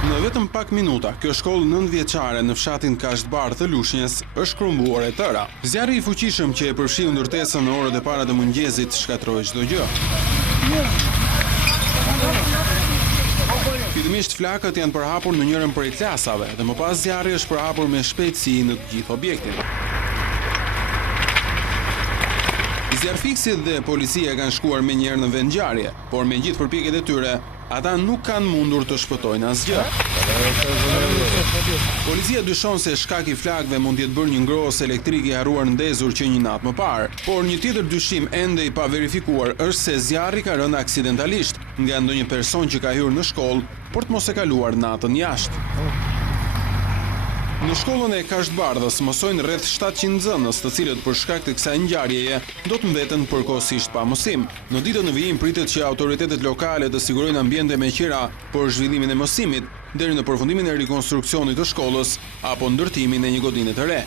Në vetëm pak minuta, kjo shkollë 9-vjeçare në fshatin Kashtëbardh të Lushnjës është krumbuar e tëra. Zjarri i fuqishëm që e përfshiu ndërtesën në orët e para të mëngjesit shkatroi çdo gjë. Fillimisht flakët janë përhapur në njërin prej klasave dhe më pas zjarri është përhapur me shpejtësi në të gjithë objektin. Zjarrfikësit dhe policia kanë shkuar menjëherë në vend ngjarje, por me gjithë përpjekjet e tyre, ata nuk kanë mundur të shpëtojnë asgjë. Policia dyshon se shkak i flakëve mund të jetë bërë një ngrohës elektrike i harruar ndezur që një natë më parë, por një tjetër dyshim ende i paverifikuar është se zjarri ka rënë aksidentalisht nga ndonjë person që ka hyrë në shkollë për të mos e kaluar natën jashtë. Në shkollën e Kashtëbardhës mësojnë rreth 700 nxënës, të cilët për shkak të kësaj ngjarjeje do të mbeten përkohësisht pa mësim. Në ditën e vijim pritet që autoritetet lokale të sigurojnë ambiente me qira për zhvillimin e mësimit deri në përfundimin e rikonstruksionit të shkollës apo ndërtimin e një godine të re.